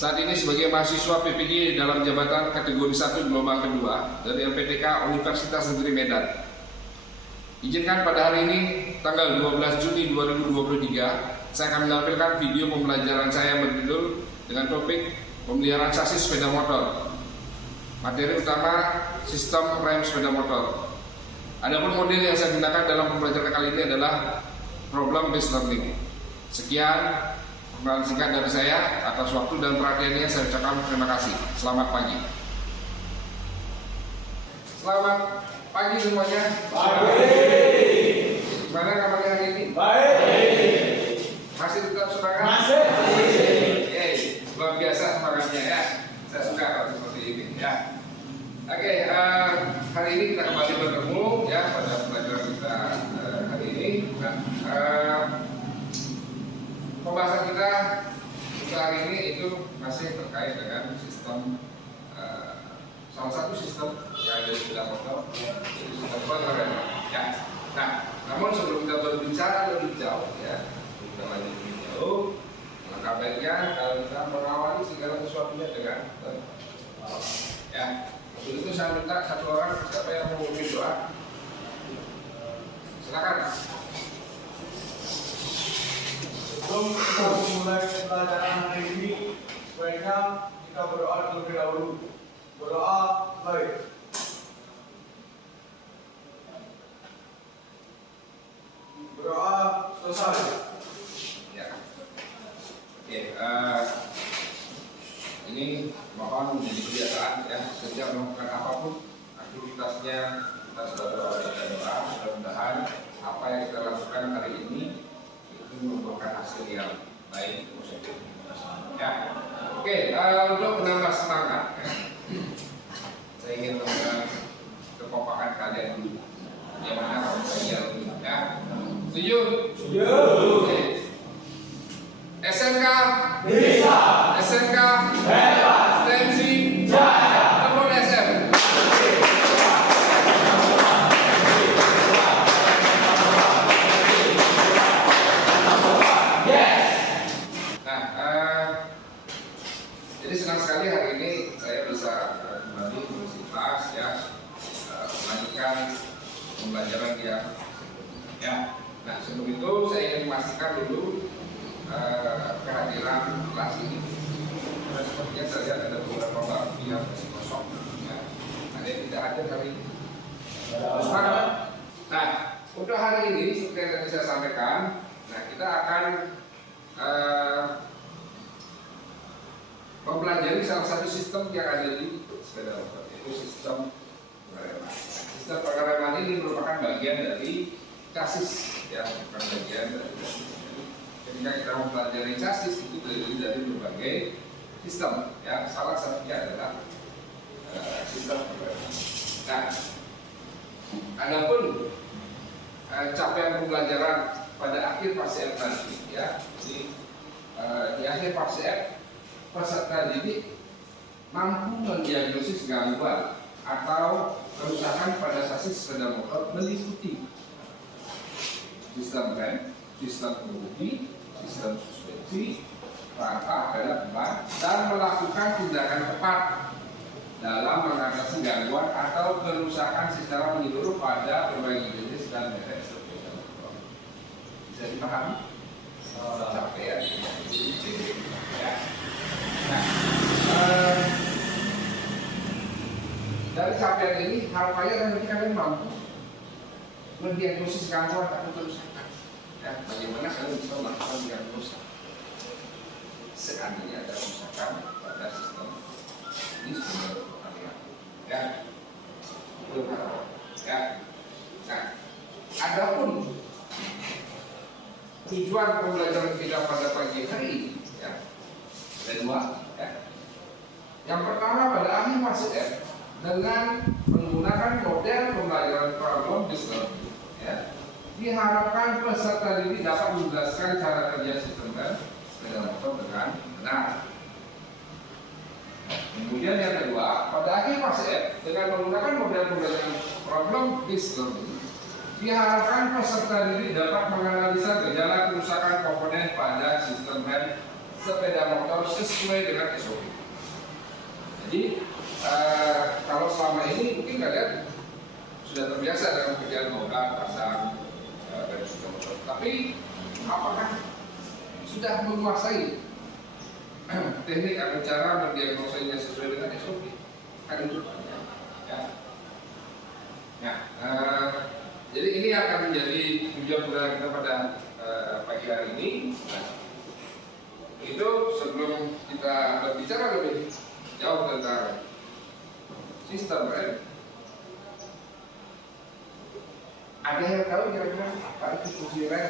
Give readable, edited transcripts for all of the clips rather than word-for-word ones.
Saat ini sebagai mahasiswa PPG dalam jabatan kategori 1 gelombang kedua dari LPTK Universitas Negeri Medan. Izinkan pada hari ini, tanggal 12 Juni 2023, saya akan menampilkan video pembelajaran saya berjudul dengan topik pemeliharaan sasis sepeda motor. Materi utama sistem rem sepeda motor. Adapun model yang saya gunakan dalam pembelajaran kali ini adalah problem based learning. Sekian perkenalan singkat dari saya. Atas waktu dan perhatiannya saya ucapkan terima kasih. Selamat pagi. Selamat pagi semuanya. Baik. Gimana kabarnya hari ini? Baik. Masih tetap semangat? Masih. Oke, luar biasa semangatnya ya. Saya suka kalau seperti ini ya. Oke, hari ini kita kembali bertemu ya pada pelajaran kita hari ini. Pembahasan kita untuk hari ini itu masih terkait dengan sistem salah satu sistem yang ada di sepeda motor, yaitu sistem pengerem ya. Nah, namun sebelum kita berbicara lebih jauh ya, kita lanjut lebih jauh, langkah baiknya kalau kita mengawali segala sesuatunya dengan ya. Untuk itu saya minta satu orang, siapa yang mau memimpin doa? Silakan. Sebelum kita memulai pelajaran hari ini, sebaiknya kita berdoa terlebih dahulu. Berdoa baik. Berdoa selesai. Ya. Oke. Ini mohon menjadi kebiasaan ya, setiap melakukan apapun aktivitasnya kita selalu doa. Mudah-mudahan apa yang kita lakukan hari ini itu membuahkan hasil yang baik, positif. Ya. Oke, untuk menambah semangat ya, saya ingin mengenal kekompakan kalian dulu. Yang mana harus saya dulu ya. Setuju? Setuju. Oke. SMK bisa. SMK bebas. Tensi jaya. Tepuk SM. Jadi senang sekali hari ini saya bisa kembali mengisi kelas ya, melanjutkan pembelajaran yang ya. Nah sebelum itu saya ingin memastikan dulu kehadiran kelas ini. Karena sepertinya saya lihat ada beberapa bangku yang masih kosong ya. Ada yang tidak hadir hari ini. Nah untuk hari ini seperti yang tadi saya sampaikan, nah kita akan mempelajari salah satu sistem yang ada di sepeda motor, yaitu sistem pengereman. Sistem pengereman ini merupakan bagian dari chassis, ya, bukan bagian dari chassis. Ketika kita mempelajari chassis itu terdiri dari berbagai sistem, ya, salah satunya adalah sistem pengereman. Nah, adapun capaian pembelajaran pada akhir fase F nanti, ya, di akhir fase F peserta didik mampu mendiagnosis gangguan atau kerusakan pada sasis sepeda motor meliputi sistem rem, sistem pengemudi, sistem suspensi, rangka pada ban, dan melakukan tindakan tepat dalam mengatasi gangguan atau kerusakan secara menyeluruh pada berbagai jenis dan merek sepeda motor. Bisa dipahami? Capaian ya. Nah, dari capaian ini harapannya nanti kalian mampu mendiagnosis gangguan atau kerusakan. Ya, bagaimana kalian bisa melakukan diagnosa seandainya ada kerusakan pada sistem ini sebenarnya kalian. Ya, ya. Nah, adapun tujuan pembelajaran kita pada pagi hari ini, ya, ada dua. Ya. Yang pertama pada akhir fase F dengan menggunakan model pembelajaran problem based learning, ya, diharapkan peserta didik dapat menjelaskan cara kerja sistem rem sepeda motor dengan benar. Kemudian yang kedua, pada akhir fase F dengan menggunakan model pembelajaran problem based learning, diharapkan peserta didik dapat menganalisa gejala kerusakan komponen pada sistem rem sepeda motor sesuai dengan SOP. Jadi kalau selama ini mungkin kalian sudah terbiasa dengan pekerjaan bongkar, pasang dan sepeda motor, tapi apakah sudah menguasai teknik atau cara mendiagnosanya sesuai dengan SOP? Kan itu ya. Nah, jadi ini akan menjadi tujuan pembelajaran kita pada pagi hari ini. Nah, itu sebelum kita berbicara lebih jauh tentang sistem rem, ada yang tahu kira-kira apa itu fungsi rem?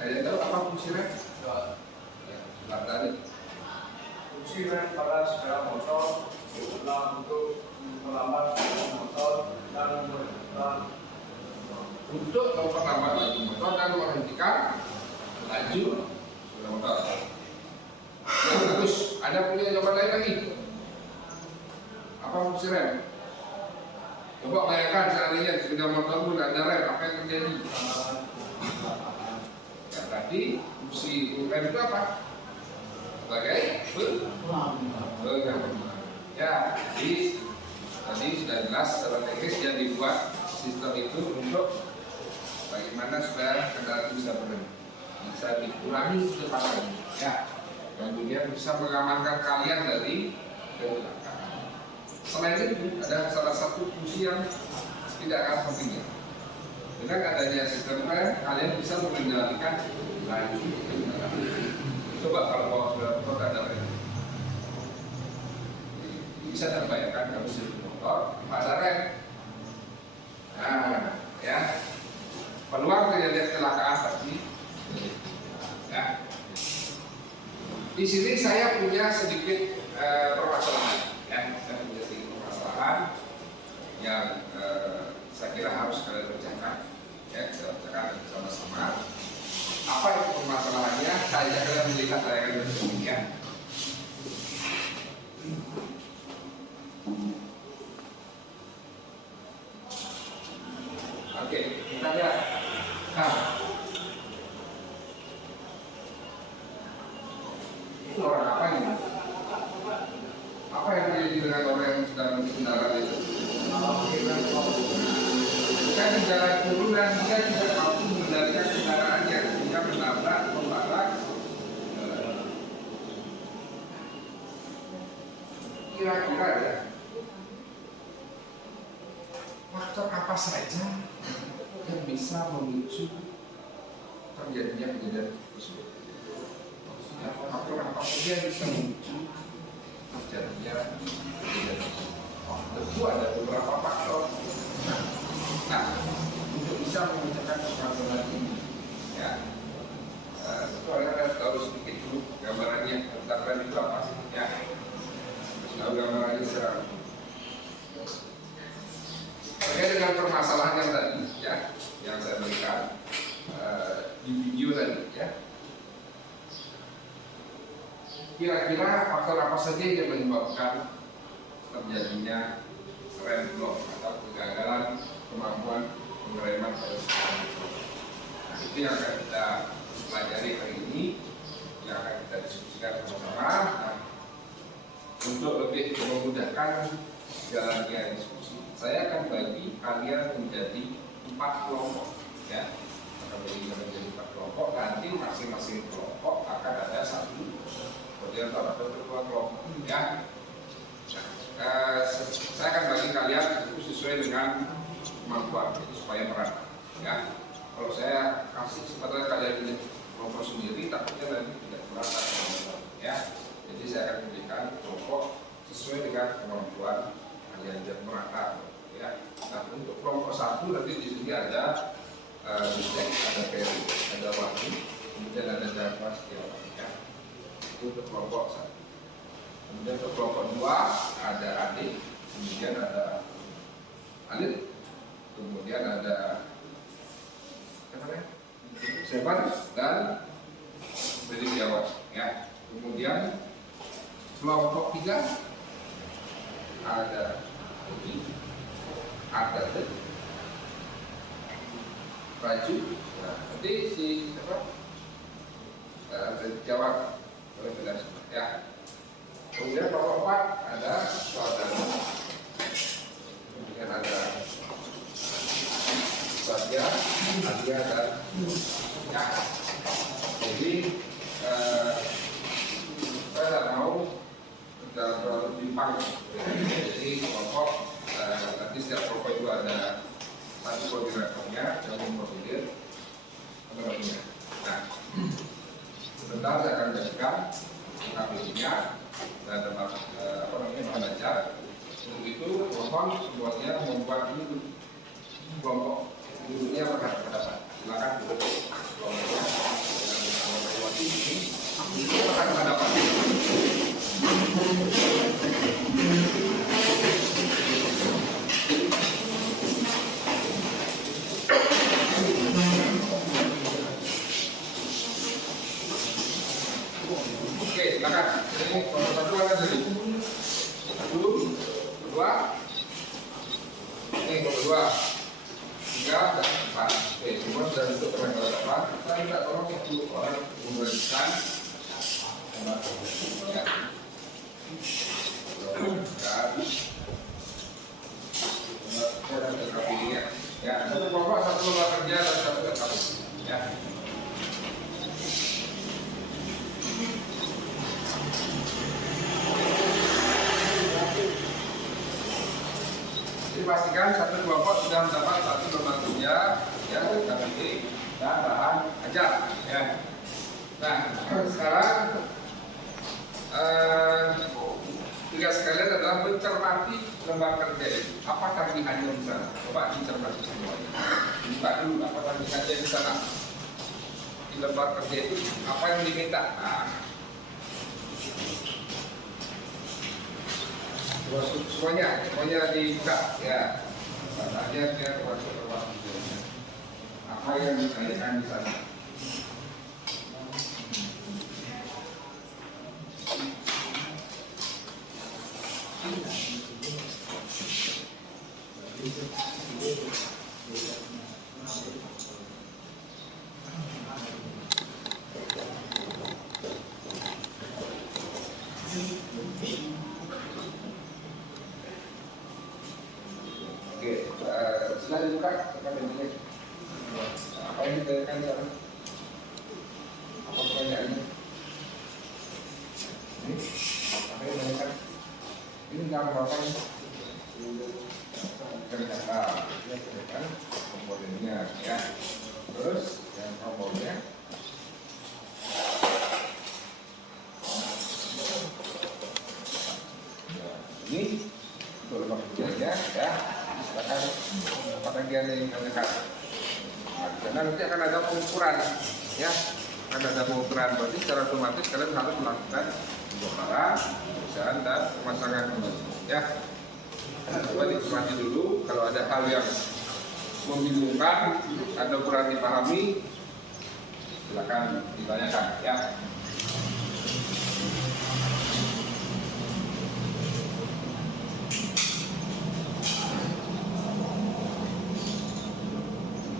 Ada yang tahu apa fungsi rem? Ya, tadi. Fungsi rem pada sepeda motor adalah untuk melambat motor dan untuk memperlambat laju motor dan menghentikan laju sepeda motor. Yang bagus, ada punya jawaban lain lagi. Apa fungsi rem? Coba bayangkan seandainya sepeda motor pun ada rem, apa yang terjadi? Ya, tadi fungsi rem itu apa? Sebagai pengaman. Ya, jadi tadi sudah jelas secara teknis yang dibuat sistem itu untuk bagaimana supaya kendaraan itu bisa berhenti, bisa dikurangi kecepatan, ya, kemudian bisa mengamankan kalian dari kecelakaan. Selain itu ada salah satu fungsi yang tidak kalah pentingnya. Dengan adanya sistem rem, kalian bisa mengendalikan laju kendaraan. Coba kalau bawa sepeda motor ada rem, bisa terbayangkan kalau sepeda motor ada rem. Nah, ya, peluang terjadi kecelakaan pasti. Ya. Di sini saya punya sedikit permasalahan, ya, saya punya sedikit permasalahan yang saya kira harus kalian kerjakan, ya, kita kerjakan bersama-sama. Apa itu permasalahannya? Saya akan melihat tayangan berikut ya. Oke, kita lihat. Nah, itu orang apa ini? Apa yang terjadi dengan orang yang sedang berkendara itu? Jika di jalan turunan dia tidak mampu mengendalikan kendaraannya sehingga menabrak, membarak. Kira-kira ya, faktor apa saja yang bisa memicu terjadinya kejadian tersebut? Ya, faktor apa saja yang bisa memicu terjadinya kejadian tersebut? Tentu ada beberapa faktor. Nah, untuk bisa memecahkan permasalahan ini, ya, tentu harus tahu sedikit dulu gambarannya tentang rem itu apa sih? Ya, tahu gambarannya secara terkait dengan permasalahan yang tadi, ya, yang saya berikan di video tadi, ya. Kira-kira faktor apa saja yang menyebabkan terjadinya rem block atau kegagalan kemampuan pengereman pada sepeda motor? Nah, itu yang akan kita pelajari hari ini, yang akan kita diskusikan bersama. Nah, untuk lebih memudahkan jalannya diskusi, saya akan bagi kalian menjadi 4 kelompok, ya. Akan bagi kalian menjadi 4 kelompok. Nanti masing-masing kelompok akan ada satu koordinator atau ketua kelompok, ya. Nah, saya akan bagi kalian itu sesuai dengan kemampuan, itu supaya merata, ya. Kalau saya kasih kepada kalian ini kelompok sendiri, takutnya nanti tidak merata, ya. Jadi saya akan berikan kelompok sesuai dengan kemampuan kalian biar merata, ya. Nah, untuk kelompok 1 nanti di sini ada Bistek, ada Peri, ada Wahyu, kemudian ada Java, ya. Itu untuk kelompok 1. Kemudian untuk kelompok 2 ada Adik, kemudian ada Alif, kemudian ada Sevan dan Bedi Jawa, ya. Kemudian kelompok 3 ada Budi, ada Raju, nah, nanti si siapa? dijawab oleh beliau ya. Kemudian kelompok 4 ada saudara, kemudian ada Satya, Adia dan ya. Jadi saya tidak mau terlalu timpang. Jadi kelompok nanti setiap kelompok itu ada satu koordinatornya yang mengkoordinir teman-temannya. Nah, sebentar saya akan jadikan KPI-nya dan tempat belajar. Untuk itu mohon semuanya membuat dulu kelompok dulunya berhadapan. Silakan duduk kelompoknya dengan kelompok ini berhadapan. Oke, silakan. Ini kelompok satu ada tadi. Satu, kedua. Ini kelompok dua. 3 dan 4. Oke, semua sudah duduk dengan berhadapan. Kita minta tolong itu orang membersihkan ya. Ya, satu kelompok, satu lembaga kerja dan satu TKP. Ya. Jadi pastikan satu kelompok sudah mendapat satu lembaga kerja, ya, TKP dan bahan ajar. Ya. Nah, sekarang tugas kalian adalah mencermati lembaga kerja itu. Apa tagihannya di sana? Coba dicermati semuanya. Buka dulu apa tagihannya di sana. Di lembaga kerja itu apa yang diminta? Nah, semuanya dibuka ya. Katanya dia termasuk lembaga kerja. Apa yang ditanyakan di sana? Oke, sudah dibuka apa yang ditanyakan di sana? Apa pertanyaannya? Ini apa yang ditanyakan? Ini nama apa ini? Kerjaan, ya kan? Komponennya, ya. Terus yang komponennya. Ini untuk lembaga kerjanya, ya. Silakan bagian yang terdekat. Karena nanti akan ada pengukuran, ya. Akan ada pengukuran, berarti secara otomatis kalian harus melakukan pembongkaran, pemeriksaan dan pemasangan kembali, ya. Coba dicermati dulu, kalau ada hal yang membingungkan atau kurang dipahami, silakan ditanyakan, ya.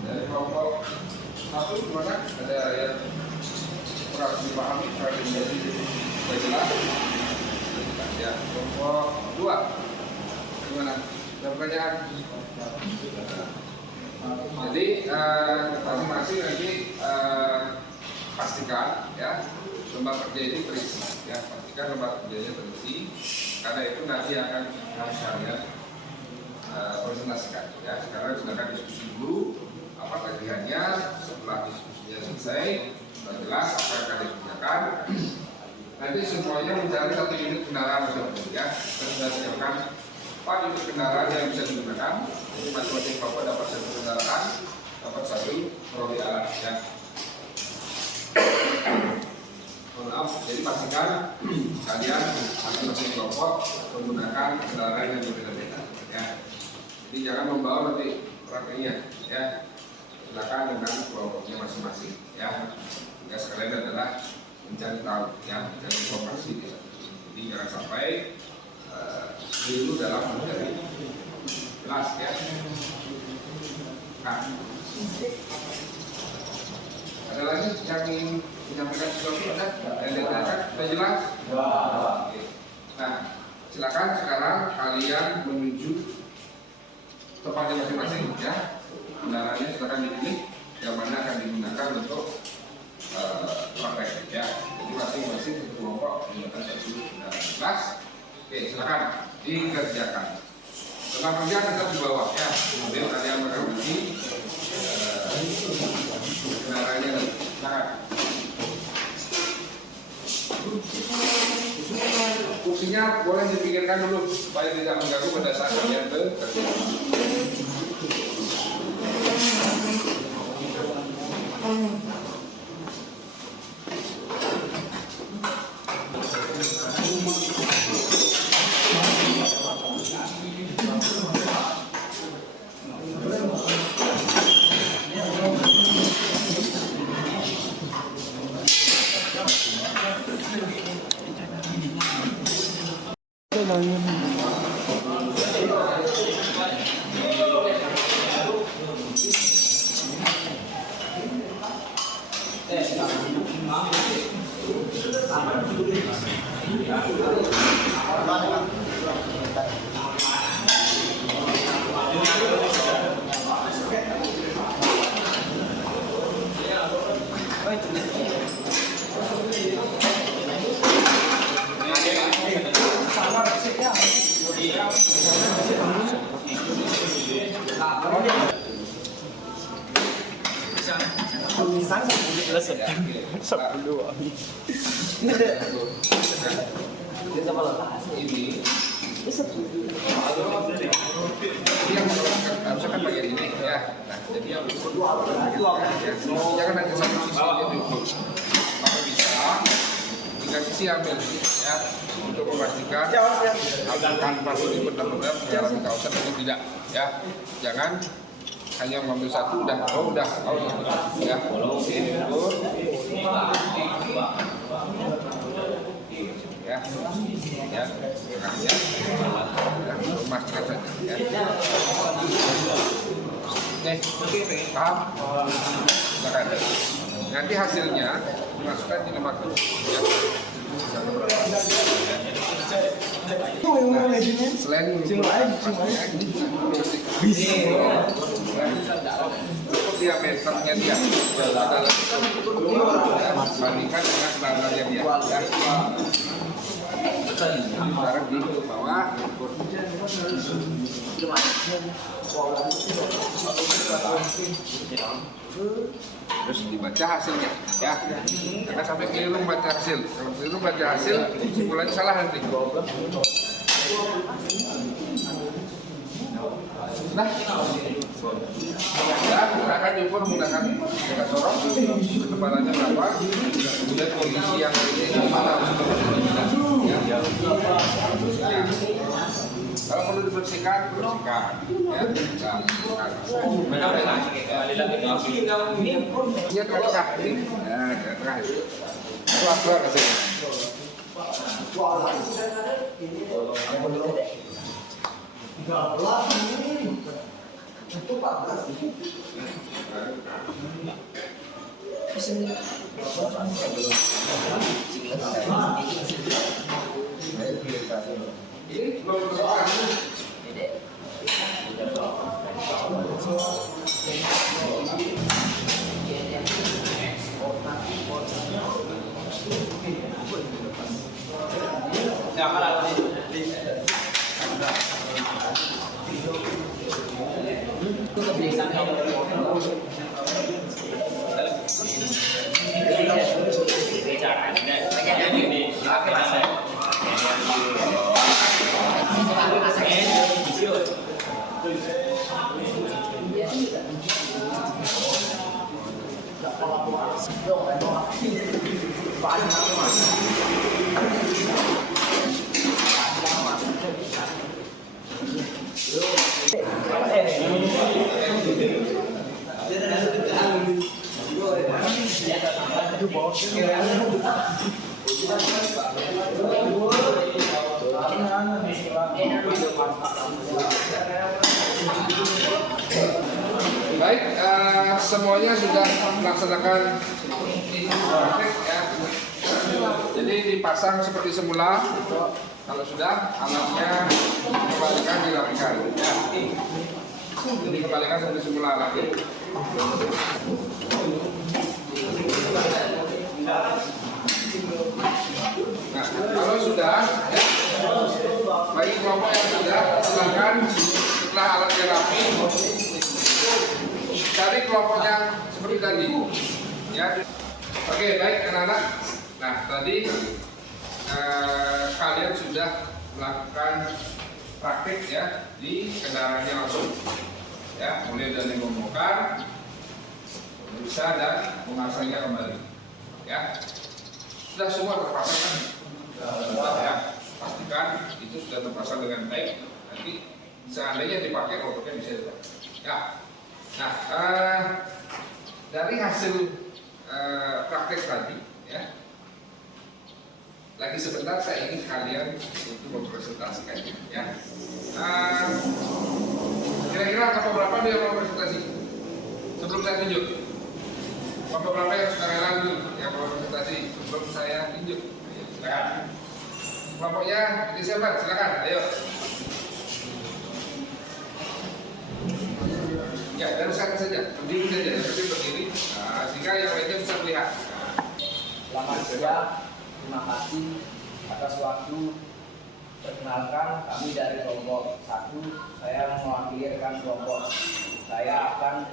Dari kelompok satu gimana? Ada yang kurang dipahami, kurang menjadi jelas? Ya, kelompok 2 gimana? Ada pertanyaan? Jadi masing-masing nanti pastikan ya lembaga kerja ini terisi, ya pastikan lembaga kerjanya terisi, karena itu nanti akan harus kalian presentasikan, ya. Sekarang silakan diskusi dulu apa tagihannya. Setelah diskusinya selesai, sudah jelas apa yang kalian kerjakan. Nanti semuanya mencari satu unit kendaraan, ya. Kita sudah siapkan 4 unit kendaraan yang bisa digunakan. Jadi masing-masing kelompok dapat 1 kendaraan, dapat 1 troli alat, ya. Mohon maaf, jadi pastikan kalian masing-masing kelompok menggunakan kendaraan yang berbeda-beda, ya. Jadi jangan membawa nanti prakteknya, ya. Silakan dengan kelompoknya masing-masing, ya. Tugas kalian adalah mencari tahu, ya, mencari informasi. Jadi jangan sampai dulu dalam mencari jelas, ya. Nah, ada lagi yang ingin menyampaikan sesuatu ada? Sudah jelas? Oke. Nah, silakan sekarang kalian menuju tempatnya masing-masing ya. Kendaraannya silakan dipilih yang mana akan digunakan untuk praktek ya. Jadi masing-masing satu kelompok menggunakan satu kendaraan kelas. Oke, silakan dikerjakan. Setelah kerja tetap di bawah ya. Kemudian kalian mengamati kendaraannya. Silakan. Fungsinya boleh dipikirkan dulu supaya tidak mengganggu pada saat kalian bekerja. Ini yang harusnya kan bagian ini ya. Nah, jadi yang jangan nanti satu sisi aja dulu. Kalau bisa tiga sisi ambil ya untuk memastikan agar kanvas ini benar-benar mengalami kawasan atau tidak ya. Jangan hanya mengambil satu udah ya. Ini dulu. Ya, memastikan saja. Ya. Oke, paham? Silakan. Nanti hasilnya dimasukkan di lembar ya. Selain untuk diameternya dia adalah bandingkan dengan standarnya dia ya. Sekarang di bawah terus dibaca hasilnya ya. Jangan sampai keliru baca hasil. Kalau keliru baca hasil kesimpulannya salah nanti. Nah, ya, akan diukur menggunakan dekat sorong, ketebalannya berapa, kemudian kondisi yang ini mana ya. Kalau perlu dibersihkan, ya. Dia tengah, tengah. Keluar ke sini. Itu 14 Baik, semuanya sudah melaksanakan praktek ya. Jadi dipasang seperti semula. Kalau sudah, alatnya kembalikan dirapikan. Ya. Jadi kembalikan seperti semula lagi. Nah, kalau sudah, ya, bagi kelompok yang sudah, silakan setelah alatnya rapi, cari kelompok yang seperti tadi. Ya, oke, baik anak-anak. Nah, tadi kalian sudah melakukan praktik ya di kendaraannya langsung. Ya, mulai dari membongkar, memeriksa dan memasangnya kembali. Ya, sudah semua terpasang kan? Sudah ya. Pastikan itu sudah terpasang dengan baik. Nanti seandainya dipakai robotnya bisa dipakai. Ya. Nah, dari hasil praktek tadi, ya. Lagi sebentar saya ingin kalian untuk mempresentasikannya. Ya. Kira-kira apa berapa dia mau presentasi? Sebelum saya tunjuk. Apa berapa yang sudah rela dulu yang mau presentasi sebelum saya tunjuk? Ayo, silakan. Kelompoknya ini siapa? Silakan. Ayo. Ya, dan usahakan saja. Berdiri saja. Seperti berdiri. Nah, sehingga yang lainnya bisa melihat. Selamat siang, terima kasih atas waktu. Perkenalkan, kami dari kelompok 1. Saya mewakili rekan kelompok. Saya akan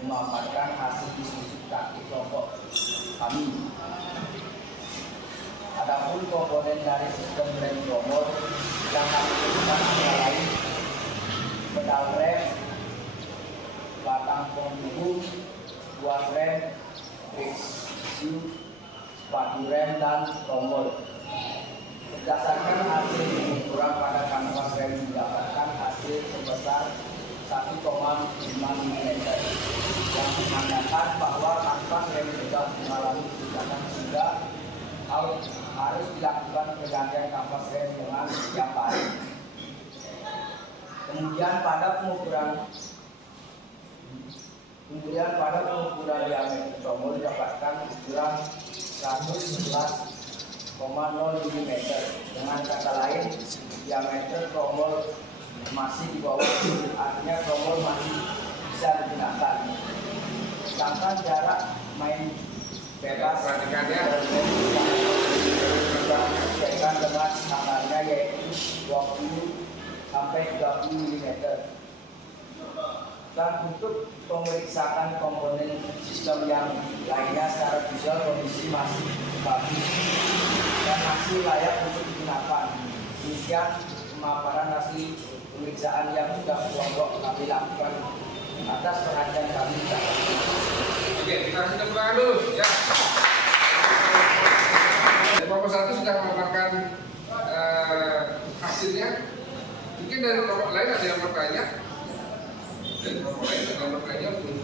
memaparkan hasil diskusi praktik kelompok kami. Adapun komponen dari sistem rem trommel yang kami gunakan antara lain pedal rem, batang penghubung, buat rem, friction, sepatu rem dan trommel. Berdasarkan hasil pengukuran pada kanvas rem mendapatkan hasil sebesar 1,5 mm yang menandakan bahwa kanvas rem sudah mengalami kerusakan sehingga harus dilakukan pergantian kanvas rem dengan yang baru. Kemudian pada pengukuran diameter trommel didapatkan ukuran 111,0 mm. Dengan kata lain, diameter trommel masih di bawah, artinya trommel masih bisa digunakan. Sedangkan jarak main bebas disesuaikan dengan standarnya yaitu 20 sampai 30 mm. Dan untuk pemeriksaan komponen sistem yang lainnya secara visual kondisi masih bagus dan masih layak untuk digunakan. Demikian pemaparan hasil pemeriksaan yang sudah kelompok kami lakukan atas perhatian kami. Oke, kita kasih tepuk tangan dulu ya. Kelompok 1 sudah memaparkan hasilnya. Mungkin dari kelompok lain ada yang bertanya. Dari kelompok lain ada yang bertanya belum?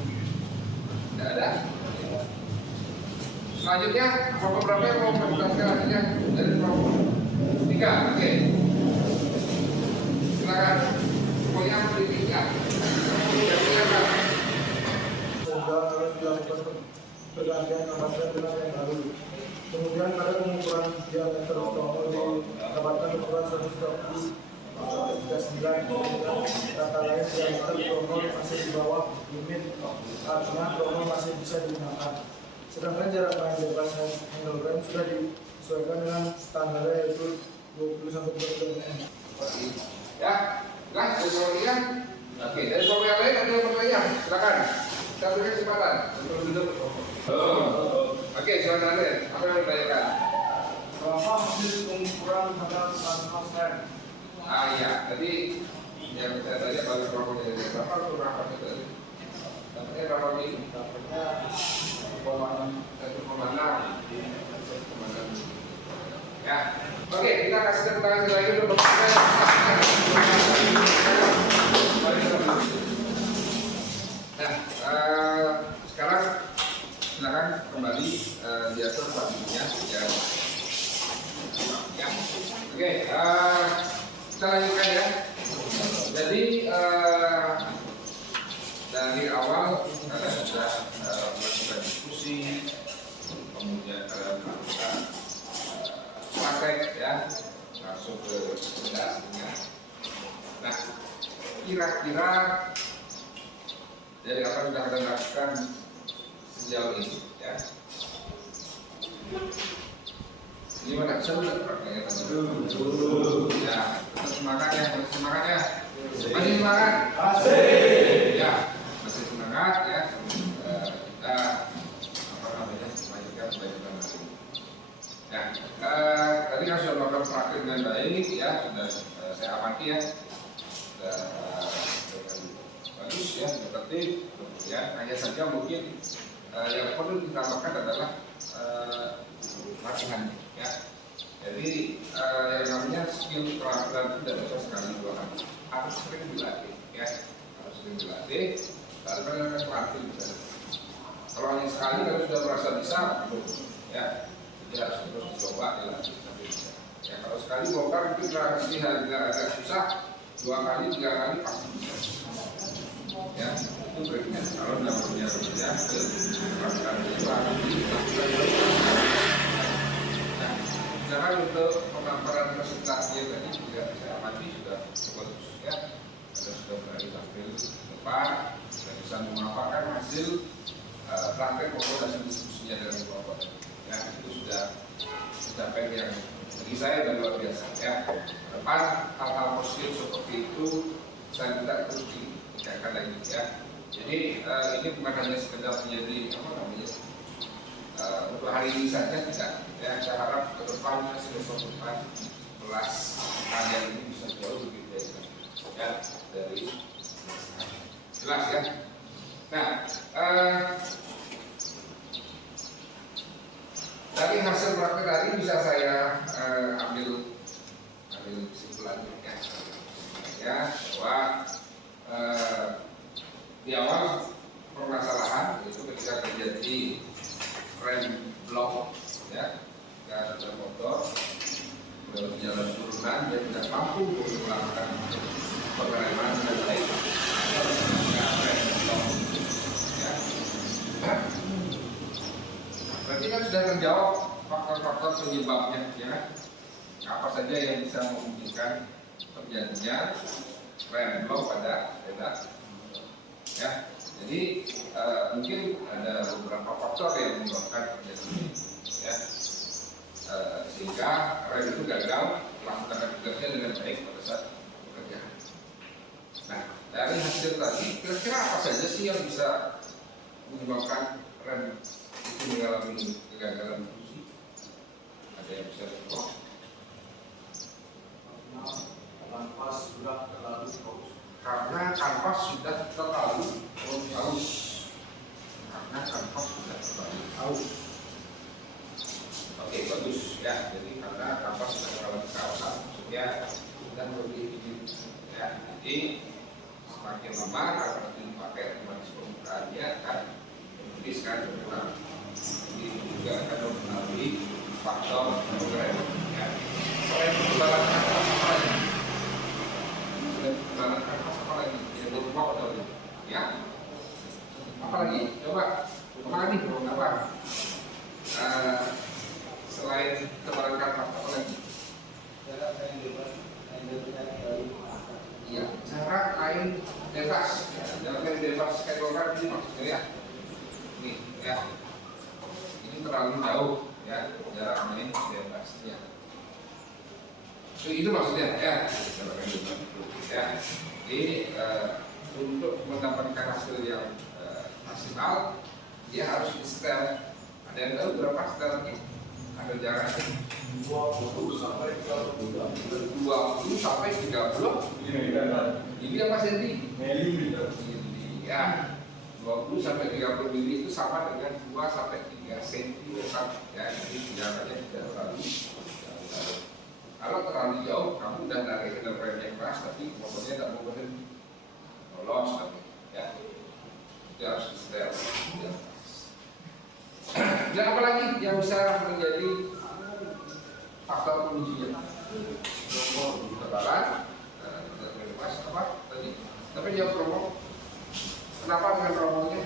Tidak ada. Selanjutnya, kelompok berapa yang mau presentasikan hasilnya dari kelompok 3? Oke. Silakan. Pokoknya berdiri ya. Silakan. Sudah harus dilakukan pergantian kanvas rem dengan yang baru. Kemudian pada pengukuran diameter trommel didapatkan ukuran 139 dengan kata lain diameter trommel masih di bawah limit, artinya trommel masih bisa digunakan. Sedangkan jarak main bebas handle rem sudah disesuaikan dengan standarnya yaitu 20 sampai 30 mm. Ya, nah dari kemudian, oke, dari kelompok yang lain ada yang bertanya, silakan. Kita berikan kesempatan untuk duduk. Oke, silakan ada. Apa yang ditanyakan? Berapa hasil pengukuran pada kanvas rem? Iya, tadi yang saya tanya bagi kelompoknya berapa berapa tadi? Dapatnya berapa ini? Dapatnya 1,6. Ya, oke, kita kasih tepuk tangan sekali lagi untuk Nah, sekarang silakan kembali diatur selanjutnya ya. Oke, kita lanjutkan ya. Jadi dari awal kalian sudah melakukan diskusi, kemudian kalian melakukan praktek ya, langsung ke dasarnya. Nah, kira-kira dari apa yang sudah kita lakukan sejauh ini ya. Gimana? Seru nggak prakteknya? Ya, tetap semangat ya, masih semangat ya. Masih semangat? Ya, masih semangat ya. Kita apa namanya? Lanjutkan belajar lagi. Ya, tadi kan sudah melakukan praktek dengan baik ya, sudah saya amati ya. Sudah bagus ya, tertib. Ya, hanya saja mungkin yang perlu ditambahkan adalah latihan ya. Jadi yang namanya skill keterampilan itu tidak bisa sekali dua kali, harus sering dilatih ya, harus sering dilatih. Lalu kan pelatih bisa. Kalau hanya sekali kalau sudah merasa bisa, belum ya. Jadi harus terus dicoba dilatih sampai bisa. Ya kalau sekali bongkar itu berarti agak susah, 2 kali 3 kali pasti bisa. Ya itu berarti kalau tidak punya kerja keterampilan itu harus dilakukan. Jangan untuk pemaparan presentasi tadi juga saya amati sudah bagus ya. Anda sudah berani tampil depan dan bisa memaparkan hasil praktek maupun hasil diskusinya dengan kelompok. Ya itu sudah pencapaian yang bagi saya dan luar biasa ya. Depan hal-hal positif seperti itu saya minta terus ditingkatkan lagi ya. Jadi ini bukan hanya sekedar menjadi apa namanya untuk hari ini saja tidak. Ya, saya harap ke depan semester depan kelas kalian ini bisa jauh lebih baik ya dari jelas ya. Nah, dari hasil praktek tadi bisa saya ambil kesimpulannya ya bahwa di awal permasalahan itu ketika terjadi rem blok ya, ada motor dalam jalan turunan dia tidak mampu untuk melakukan pengereman dengan baik rem blok ya. Berarti kan sudah terjawab faktor-faktor penyebabnya ya kan? Apa saja yang bisa memungkinkan terjadinya rem blok pada sepeda ya. Jadi mungkin ada beberapa faktor yang menyebabkan terjadi ya, sehingga rem itu gagal melakukan tugasnya dengan baik pada saat bekerja. Nah, dari hasil tadi, kira-kira apa saja sih yang bisa menyebabkan rem itu mengalami kegagalan fungsi? Ada yang bisa dijawab? Kanvas sudah terlalu bagus. Karena kanvas sudah terlalu haus. Karena kanvas sudah terlalu haus. Oke, bagus ya. Jadi karena kanvas sudah terlalu kehausan, maksudnya sudah lebih dingin. Ya, jadi semakin lama kalau dipakai otomatis permukaannya akan menipis kan berkurang. Jadi juga akan mempengaruhi faktor rem. Ya. Selain kekebalan kanvas apa lagi? Selain kekebalan kanvas apa lagi? Yang berubah atau tidak? Ya. Apa lagi? Coba. Apa lagi? Apa? Selain kekebalan kanvas apa lagi? Iya, jarak kain bebas. Jarak kain bebas kayak orang ini maksudnya ya. Ini ya. Ini terlalu jauh ya jarak main bebasnya. Itu maksudnya ya. Jarak kain bebas ya. Jadi untuk mendapatkan hasil yang maksimal dia harus di setel. Ada yang tahu berapa setelnya? Ada jaraknya 20 sampai 30. 20 sampai 30. Ini apa senti? Milimeter. Ya, 20 sampai 30 mili itu sama dengan 2 sampai 3 cm ya. Jadi jaraknya tidak terlalu jauh. Kalau terlalu jauh, kamu udah narik rem yang keras, tapi motornya tidak mau berhenti, lolos tapi ya. Itu harus disetel. Dan apa lagi yang bisa menjadi faktor pengujian? Kekebalan, bebas apa tadi? Tapi jawab romo. Kenapa dengan romonya?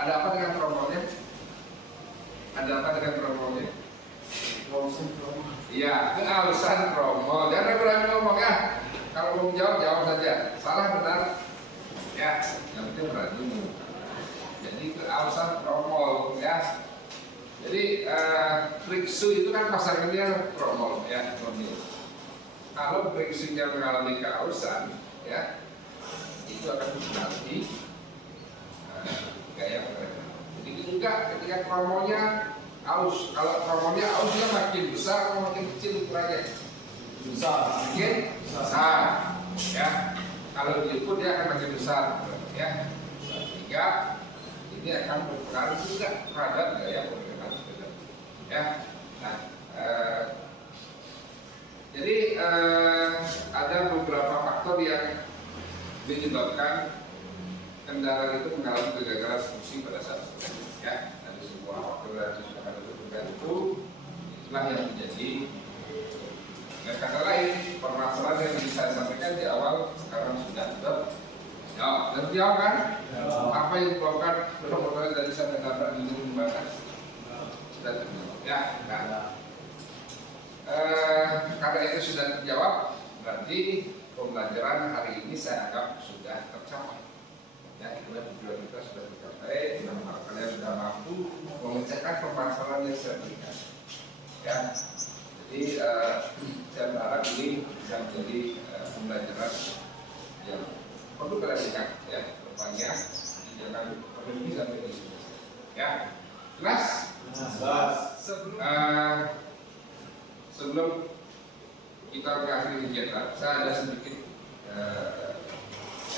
Ada apa dengan romonya? Ada apa dengan Iya, keausan Romo. Jangan berani ngomong ya. Kalau mau jawab, jawab saja. Salah benar. Ya, yang penting berani ngomong. Jadi keausan Romo ya. Jadi Briksu itu kan pasangannya Romo ya, Romeo. Kalau Briksunya mengalami keausan, ya, itu akan berarti gaya mereka. Jadi enggak ketika Romonya aus, kalau Romonya aus dia makin besar atau makin kecil ukurannya? Makin besar, ya. Kalau diukur dia akan makin besar, ya. Sehingga ini akan berpengaruh juga terhadap gaya pergerakan sepeda, ya. Nah, jadi ada beberapa faktor yang menyebabkan kendaraan itu mengalami kegagalan fungsi pada saat sepeda, ya. Dari sebuah faktor yang disebutkan itu itulah yang menjadi. Dengan kata lain, permasalahan yang saya sampaikan di awal sekarang sudah terjawab. Dan terjawab kan? Apa yang menyebabkan bermotor dari sampai tabrak di membatas sudah terjawab. Ya, nah, karena itu sudah terjawab, berarti pembelajaran hari ini saya anggap sudah tercapai. Ya, itulah tujuan kita sudah tercapai. Kalian sudah mampu memecahkan permasalahan yang saya berikan. Ya, jadi saya berharap ini bisa menjadi pembelajaran yang perlu kalian ingat ya, depannya jangan berhenti sampai di sini. Ya, jelas? Sebelum kita mengakhiri kegiatan, saya ada sedikit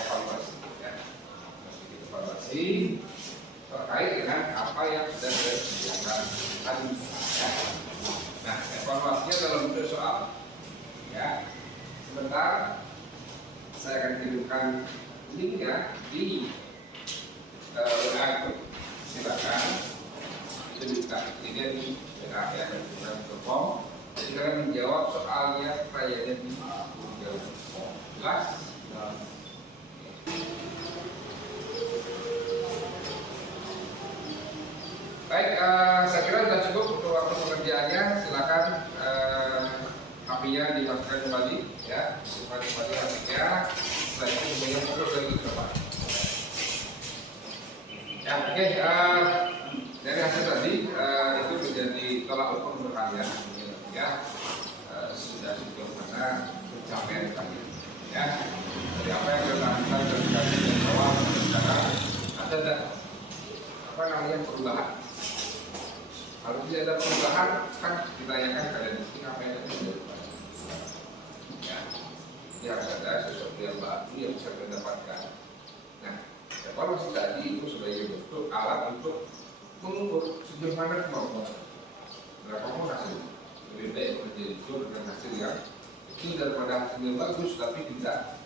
evaluasi, ya, sedikit evaluasi terkait dengan apa yang sudah saya kerjakan tadi. Ya. Nah, evaluasinya dalam bentuk soal. Ya, sebentar saya akan kirimkan linknya di WA. Silakan itu bisa ini di WA ya, dan form. Jadi kalian menjawab soalnya kayaknya di Google Form. Jelas? Baik, saya kira sudah cukup untuk waktu pengerjaannya. Silakan HP-nya dimasukkan kembali, ya, dimasukkan kembali HP-nya. Setelah itu kemudian masuk lagi ke depan. Ya, oke. Dari hasil tadi itu menjadi tolak ukur untuk kalian, ya. Sudah sejauh mana pencapaian kalian, ya. Dari apa yang kita lakukan dari bawah sekarang ada tidak apa namanya perubahan? Kalau tidak ada perubahan, kan ditanyakan kalian ini apa yang terjadi. Ya, jadi harus ada sesuatu yang baru yang bisa kita dapatkan. Nah, evaluasi tadi itu sebagai bentuk alat untuk mengukur sejauh mana kemampuan. Berapa mau hasil lebih baik menjadi itu dengan hasil yang kecil daripada hasil yang bagus, tapi tidak.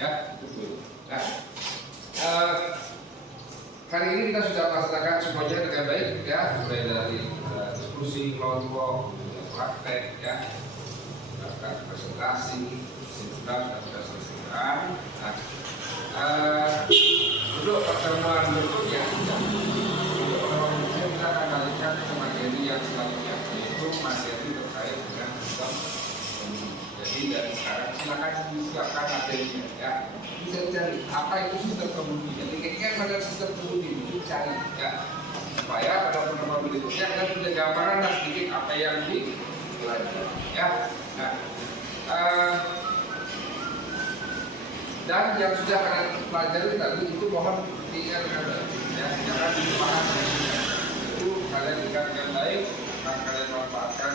Ya, itu dulu. Nah, kali ini kita sudah melaksanakan semuanya dengan baik, ya, mulai dari diskusi, kelompok, praktek, ya, presentasi, simulasi dan sudah selesai. Nah, untuk pertemuan berikutnya, untuk pertemuan berikutnya kita akan lanjutkan ke materi yang selanjutnya, yaitu materi terkait dengan sistem pemilu. Jadi dari sekarang silakan disiapkan materinya, ya. Bisa cari apa itu sistem pemilu. Jadi kayaknya pada sistem pemilu itu cari, ya, supaya pada pertemuan berikutnya kita punya gambaran dan sedikit apa yang dipelajari, ya. Nah, dan yang sudah kalian pelajari tadi itu mohon diingat, ya, jangan dilupakan. Itu kalian ingat dengan baik, akan kalian manfaatkan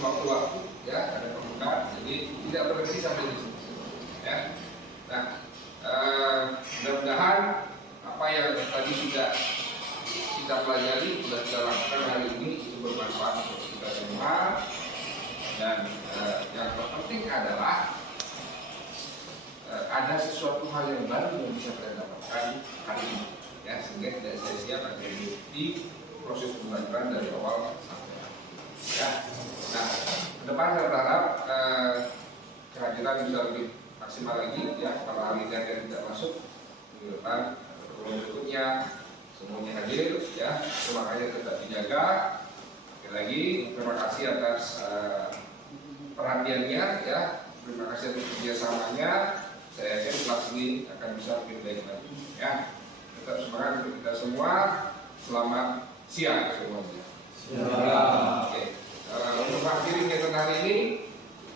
waktu-waktu, ya, ada pembukaan. Jadi tidak berhenti sampai di sini, ya. Nah, mudah-mudahan apa yang tadi sudah kita pelajari, sudah kita lakukan hari ini itu bermanfaat untuk kita semua. Dan yang terpenting adalah ada sesuatu hal yang baru yang bisa kita dapatkan hari ini, ya, sehingga tidak sia-sia materi di proses pembelajaran dari awal sampai akhir, ya. Nah, ke depan saya berharap kehadiran bisa lebih maksimal lagi, ya. Kalau hari ini yang tidak masuk di depan pertemuan berikutnya semuanya hadir, ya. Makanya tetap dijaga. lagi terima kasih atas perhatiannya ya. Terima kasih atas kerjasamanya. Saya yakin kelas ini akan bisa lebih baik lagi ya. Tetap semangat untuk kita semua. Selamat siang semuanya. Oke. Untuk mengakhiri kegiatan hari ini,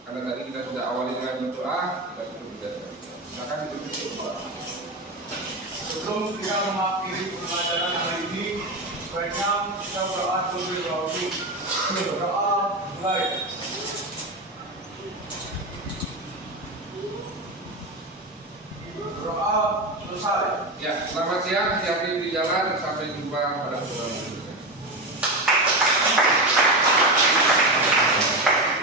karena tadi kita sudah awali dengan berdoa, kita tutup dengan doa. Silakan ditutup doa. Sebelum kita mengakhiri pembelajaran hari ini, sebaiknya kita berdoa terlebih dahulu. Berdoa mulai. Berdoa selesai. Ya, selamat siang, hati-hati di jalan, sampai jumpa.